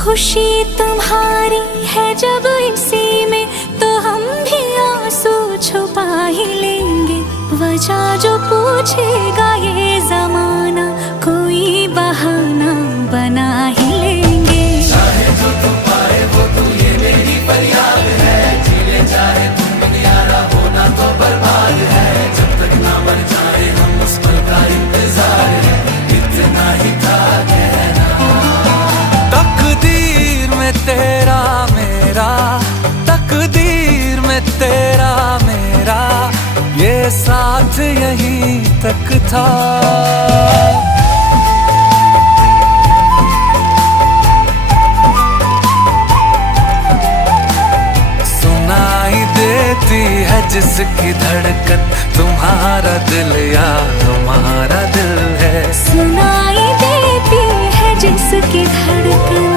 खुशी तुम्हारी है जब इसी में, तो हम भी आंसू छुपा ही लेंगे। वजह जो पूछेगा ये जमाना, कोई बहाना बना ही लेंगे। चाहे जो तुम पाए वो तुम, ये मेरी फरियाद है। जीने चाहे तुम दुनियारा, होना तो बर्बाद है। जब तक ना मर जाए हम, उस पल का इंतजार है। इतना ही था कहना। तकदीर में तेरा मेरा, तकदीर में तेरा मेरा, ये साथ यहीं तक था। सुनाई देती है जिसकी धड़कन, तुम्हारा दिल या हमारा दिल है। सुनाई देती है जिसकी धड़कन,